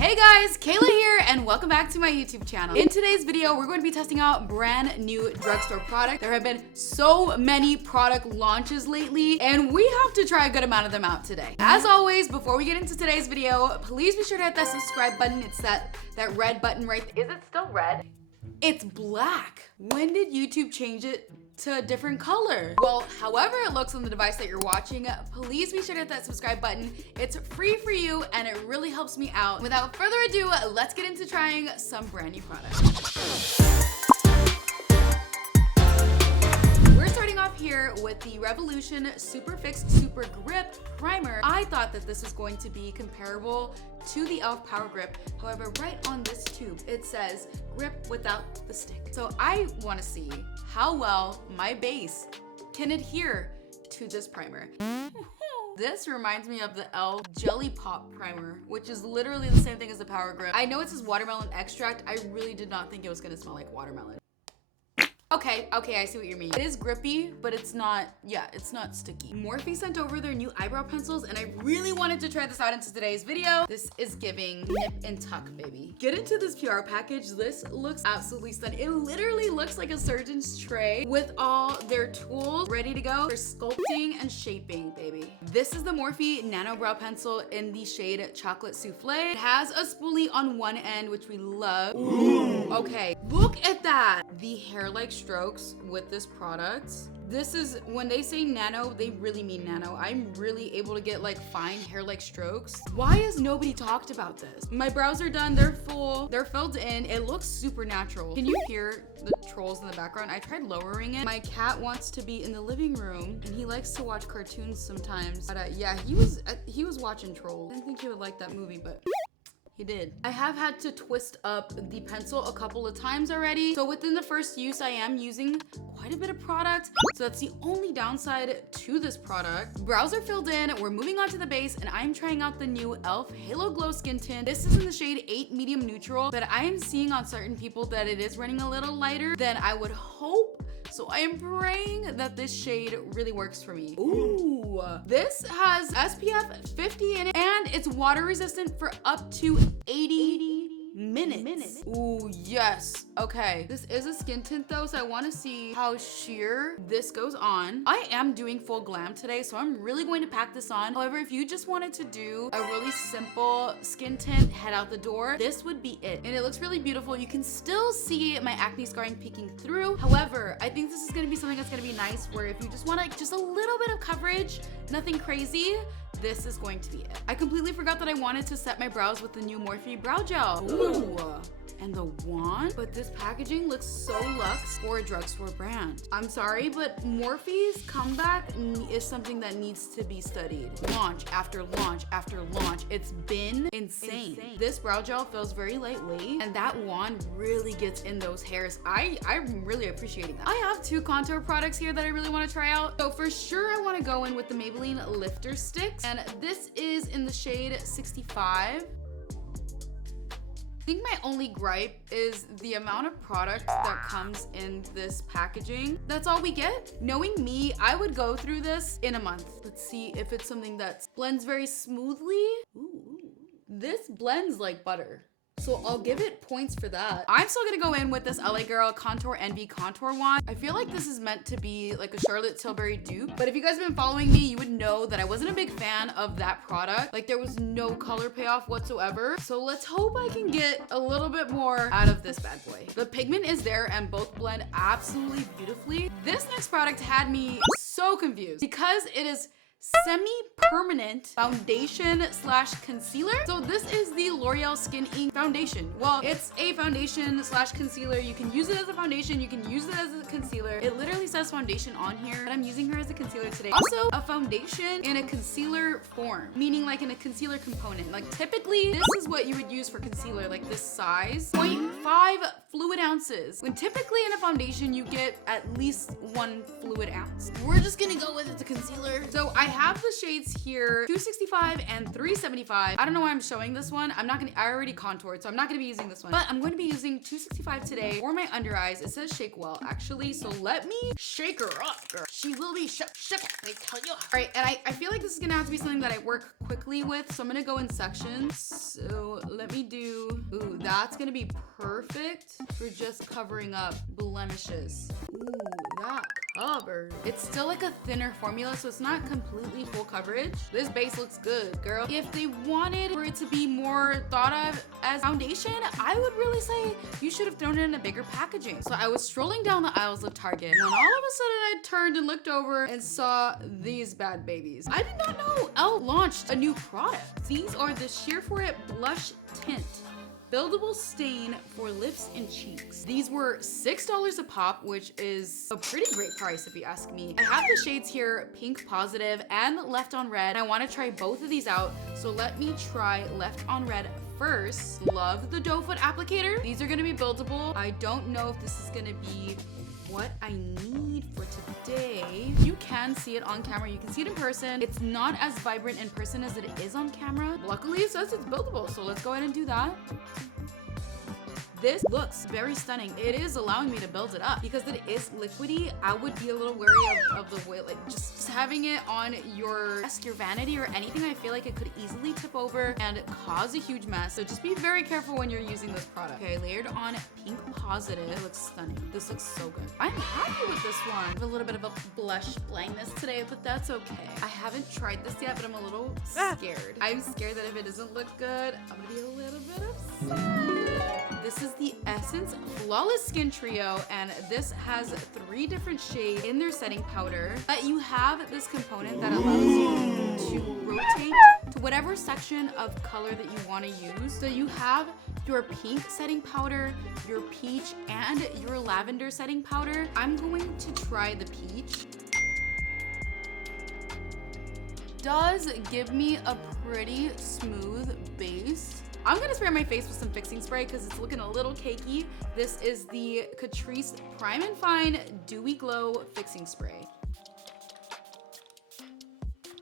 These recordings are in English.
Hey guys, Kayla here and welcome back to my YouTube channel. In today's video, we're going to be testing out brand new drugstore product. There have been so many product launches lately and we have to try a good amount of them out today. As always, before we get into today's video, please be sure to hit that subscribe button. It's that red button right there. Is it still red? It's black. When did YouTube change it to a different color? Well, however it looks on the device that you're watching, please be sure to hit that subscribe button. It's free for you and it really helps me out. Without further ado, let's get into trying some brand new products. We're starting off here with the Revolution Super Fix Super Grip Primer. I thought that this was going to be comparable to the e.l.f. Power Grip. However, right on this tube, it says grip without the stick. So I want to see how well my base can adhere to this primer. This reminds me of the e.l.f. Jelly Pop Primer, which is literally the same thing as the Power Grip. I know it says watermelon extract. I really did not think it was gonna smell like watermelon. Okay, I see what you mean. It is grippy, but it's not sticky. Morphe sent over their new eyebrow pencils, and I really wanted to try this out into today's video. This is giving nip and tuck, baby. Get into this PR package. This looks absolutely stunning. It literally looks like a surgeon's tray with all their tools ready to go for sculpting and shaping, baby. This is the Morphe Nano Brow Pencil in the shade Chocolate Souffle. It has a spoolie on one end, which we love. Ooh. Okay, look at that. The hair-like strokes with this product. This is, when they say nano, they really mean nano. I'm really able to get like fine hair-like strokes. Why has nobody talked about this? My brows are done, they're full, they're filled in. It looks super natural. Can you hear the trolls in the background? I tried lowering it. My cat wants to be in the living room and he likes to watch cartoons sometimes. But yeah, he was watching Trolls. I didn't think he would like that movie, but he did. I have had to twist up the pencil a couple of times already. So within the first use, I am using quite a bit of product. So that's the only downside to this product. Brows are filled in. We're moving on to the base and I'm trying out the new e.l.f. Halo Glow Skin Tint. This is in the shade 8 Medium Neutral, but I am seeing on certain people that it is running a little lighter than I would hope. So I am praying that this shade really works for me. Ooh, this has SPF 50 in it and it's water resistant for up to 80 minutes. Ooh, yes. Okay, this is a skin tint though, so I want to see how sheer this goes on. I am doing full glam today, so I'm really going to pack this on. However, if you just wanted to do a really simple skin tint, head out the door, this would be it. And it looks really beautiful. You can still see my acne scarring peeking through. However, I think this is going to be something that's going to be nice where if you just want like just a little bit of coverage, nothing crazy, this is going to be it. I completely forgot that I wanted to set my brows with the new Morphe Brow Gel. Ooh. And the wand, but this packaging looks so luxe for a drugstore brand. I'm sorry, but Morphe's comeback is something that needs to be studied. Launch after launch after launch. It's been insane. This brow gel feels very lightweight and that wand really gets in those hairs. I'm really appreciating that. I have two contour products here that I really want to try out. So for sure, I want to go in with the Maybelline Lifter Sticks, and this is in the shade 65. I think my only gripe is the amount of product that comes in this packaging. That's all we get. Knowing me, I would go through this in a month. Let's see if it's something that blends very smoothly. Ooh, this blends like butter. So I'll give it points for that. I'm still gonna go in with this LA Girl Contour Envy Contour Wand. I feel like this is meant to be like a Charlotte Tilbury dupe, but if you guys have been following me, you would know that I wasn't a big fan of that product. Like there was no color payoff whatsoever. So let's hope I can get a little bit more out of this bad boy. The pigment is there and both blend absolutely beautifully. This next product had me so confused because it is semi-permanent foundation slash concealer. So this is the L'Oreal Skin Ink Foundation. Well, it's a foundation slash concealer. You can use it as a foundation. You can use it as a concealer. It literally says foundation on here, but I'm using her as a concealer today. Also, a foundation in a concealer form, meaning like in a concealer component. Like typically, this is what you would use for concealer, like this size, 0.5 fluid ounces. When typically in a foundation, you get at least 1 fluid ounce. We're just gonna go with it, the concealer. So I have the shades here, 265 and 375. I don't know why I'm showing this one. I already contoured, so I'm not gonna be using this one. But I'm going to be using 265 today for my under eyes. It says shake well, actually. So let me shake her up, girl. She will be shook, I tell you. All right, and I feel like this is gonna have to be something that I work quickly with. So I'm gonna go in sections. So let me do, ooh, that's gonna be perfect for just covering up blemishes. Ooh, that covered. It's still like a thinner formula, so it's not completely full coverage. This base looks good, girl. If they wanted for it to be more thought of as foundation, I would really say you should have thrown it in a bigger packaging. So I was strolling down the aisles of Target when all of a sudden I turned and looked over and saw these bad babies. I did not know Elle launched a new product. These are the Sheer For It Blush Tint. Buildable stain for lips and cheeks. These were $6 a pop, which is a pretty great price if you ask me. I have the shades here, Pink Positive and Left on Red. I wanna try both of these out, so let me try Left on Red first. Love the doe foot applicator. These are gonna be buildable. I don't know if this is gonna be what I need for today. You can see it on camera, you can see it in person. It's not as vibrant in person as it is on camera. Luckily it says it's buildable, so let's go ahead and do that. This looks very stunning. It is allowing me to build it up because it is liquidy. I would be a little wary of the way, like just having it on your desk, your vanity or anything. I feel like it could easily tip over and cause a huge mess. So just be very careful when you're using this product. Okay, layered on Pink Positive. It looks stunning. This looks so good. I'm happy with this one. I have a little bit of a blush blindness today, but that's okay. I haven't tried this yet, but I'm a little scared. I'm scared that if it doesn't look good, I'm gonna be a little bit upset. This is the Essence Flawless Skin Trio, and this has 3 different shades in their setting powder. But you have this component that allows you to rotate to whatever section of color that you want to use. So you have your pink setting powder, your peach, and your lavender setting powder. I'm going to try the peach. Does give me a pretty smooth base. I'm gonna spray my face with some fixing spray because it's looking a little cakey. This is the Catrice Prime and Fine Dewy Glow Fixing Spray.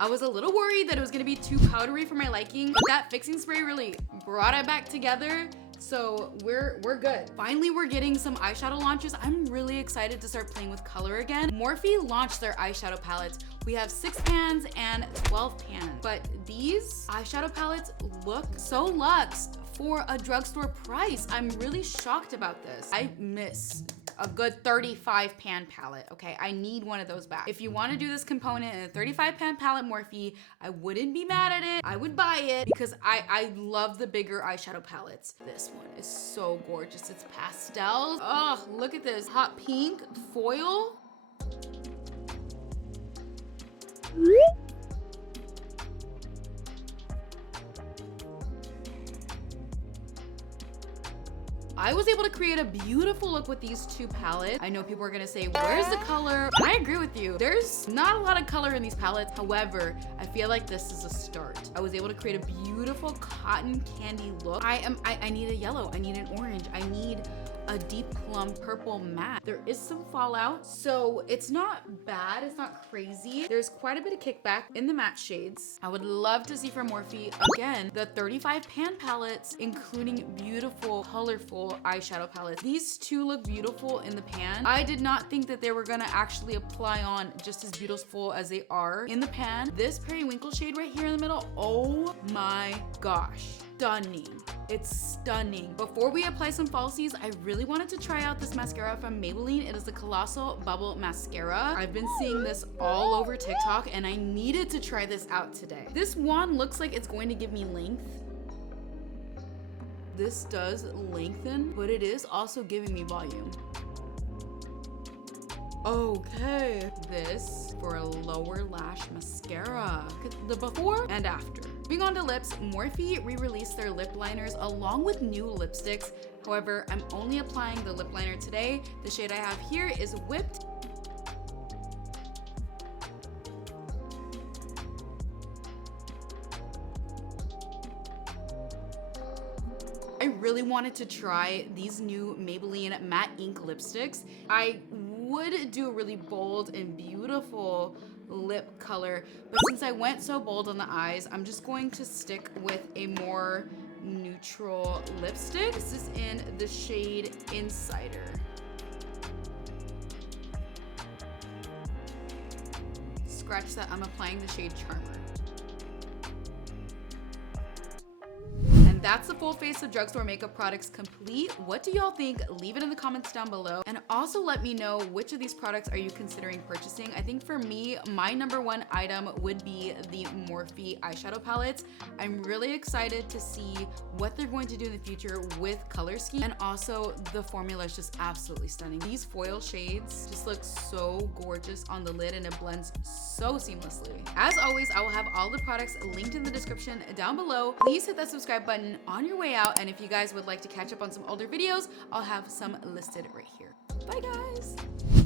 I was a little worried that it was gonna be too powdery for my liking, but that fixing spray really brought it back together. So we're good. Finally, we're getting some eyeshadow launches. I'm really excited to start playing with color again. Morphe launched their eyeshadow palettes. We have 6 pans and 12 pans, but these eyeshadow palettes look so luxe for a drugstore price. I'm really shocked about this. I miss a good 35 pan palette, okay? I need one of those back. If you wanna do this component in a 35 pan palette, Morphe, I wouldn't be mad at it. I would buy it because I love the bigger eyeshadow palettes. This one is so gorgeous. It's pastels. Oh, look at this. Hot pink foil. I was able to create a beautiful look with these 2 palettes. I know people are gonna say, where's the color? I agree with you. There's not a lot of color in these palettes. However, I feel like this is a start. I was able to create a beautiful cotton candy look. I need a yellow, I need an orange, I need a deep plum purple matte. There is some fallout, so it's not bad, it's not crazy. There's quite a bit of kickback in the matte shades. I would love to see from Morphe, again, the 35 pan palettes, including beautiful, colorful eyeshadow palettes. These 2 look beautiful in the pan. I did not think that they were gonna actually apply on just as beautiful as they are in the pan. This periwinkle shade right here in the middle, oh my gosh. Stunning. It's stunning. Before we apply some falsies, I really wanted to try out this mascara from Maybelline. It is the Colossal Bubble Mascara. I've been seeing this all over TikTok and I needed to try this out today. This wand looks like it's going to give me length. This does lengthen, but it is also giving me volume. Okay, this for a lower lash mascara. The before and after. Moving on to lips, Morphe re-released their lip liners along with new lipsticks. However, I'm only applying the lip liner today. The shade I have here is Whipped. I really wanted to try these new Maybelline matte ink lipsticks. I would do a really bold and beautiful lip color. But since I went so bold on the eyes, I'm just going to stick with a more neutral lipstick. This is in the shade Insider. Scratch that, I'm applying the shade Charmer. And that's the full face of drugstore makeup products complete. What do y'all think? Leave it in the comments down below. And also let me know which of these products are you considering purchasing. I think for me, my #1 item would be the Morphe eyeshadow palettes. I'm really excited to see what they're going to do in the future with color scheme. And also the formula is just absolutely stunning. These foil shades just look so gorgeous on the lid and it blends so seamlessly. As always, I will have all the products linked in the description down below. Please hit that subscribe button on your way out, and if you guys would like to catch up on some older videos, I'll have some listed right here. Bye guys!